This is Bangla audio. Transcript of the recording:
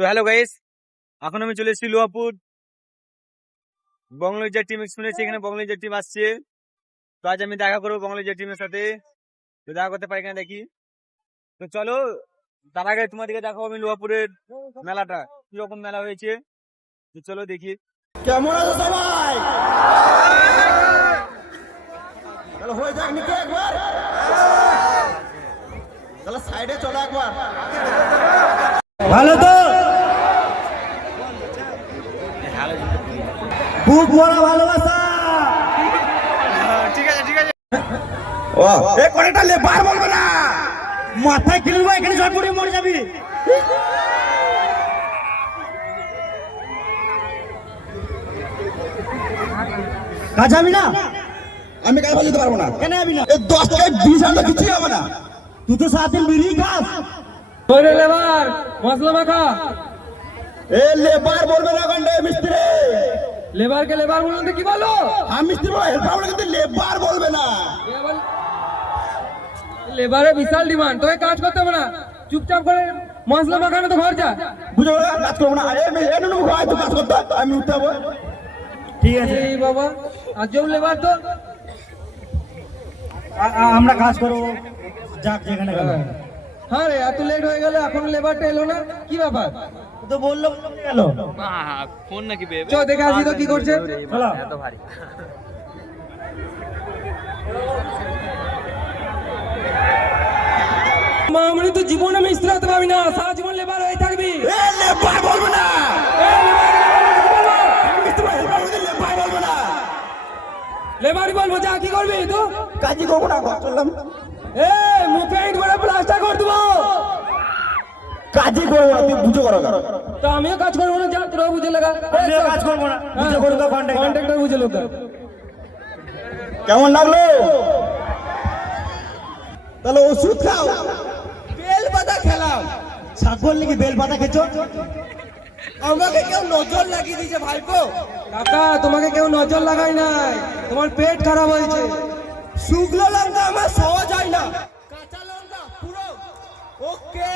তো হ্যালো গাইস, এখন আমি চলে এসেছি লোহাপুর। বঙ্গলিজা টিম শুনেছি এখানে বঙ্গলিজা টিম আসছে। তো আজ আমি দেখা করবো বঙ্গলিজা টিমের সাথে। তো দেখা করতে পারি কিনা দেখি। তো চলো, তার আগে তোমাদেরকে দেখাবো আমি লোহাপুরের মেলাটা কিরকম মেলা হয়েছে। তো চলো দেখি। কেমন আছো সবাই? তাহলে হয়ে যাক নাকি একবার? তাহলে সাইডে চলো একবার। ভালো তো? বুক ভরা ভালোবাসা। ঠিক আছে ঠিক আছে। ও এ কোনটা লেবার বলবে না, মাথায় কিলবা এখানে জল পড়ে মরে যাবি। কাজ যাবি না? আমি কাজ যেতে পারবো না। কেন যাবি না? 10 থেকে 20 হাজার কিছুই হবে না। তুই তো সারাদিন বিড়ি খাস। ওরে লেবার মশলা মাখা। এ লেবার বলবে না গন্ডে মিস্ত্রি। লেবারকে লেবার বলুন তো কি বলো? আমি মিস্ত্রি বলে হেল্পার বলে, কিন্তু লেবার বলবে না। লেবারে বিশাল ডিমান্ড, তোকে কাজ করতে হবে না, চুপচাপ করে মশলা মাখানো তো ঘর যা। বুঝো না, কাজ করবো না। আরে আমি এনে নেবো, তো কাজ করতে আমি উঠতে হবে। ঠিক আছে এই বাবা আজব লেবার তো। আমরা কাজ করবো, যাক যেখানে গেল। হ্যাঁ রে, এত লেট হয়ে গেল, এখন লেবারটা এলো না, কি ব্যাপার? তো বললো গেল। ফোন নাকি বেবে? চল দেখে আসি তো কি করছে। চলো। এত ভারী। মামনি তো জীবনে মিস্ত্রি হতে পারবি না, সারা জীবন লেবার হয়ে থাকবি। এ লেবার বলবে না। লেবারই বলবো, যা কি করবি তো? কাজই করবো না, ঘর চললাম। এ মুখে ইট করে প্লাস্টার করে দেবো। কাজই করবো না, তুই বুঝো করো। তো আমিও কাজ করবো না, যা তোরাও বুঝে লাগা। আমিও কাজ করবো না, বুঝে করো তো কন্ট্রাক্টর। কন্ট্রাক্টর বুঝে লোক। কেমন লাগলো? তাহলে ওষুধ খাও। বেল পাতা খেলাম। ছাগল নাকি বেল পাতা খেছো? আমাকে কেউ নজর লাগিয়ে দিয়েছে ভাইপো। কাকা তোমাকে কেউ নজর লাগায় নাই, তোমার পেট খারাপ হয়েছে। শুকনো লঙ্কা আমার সহজ হয় না, কাঁচা লঙ্কা পুরো ওকে।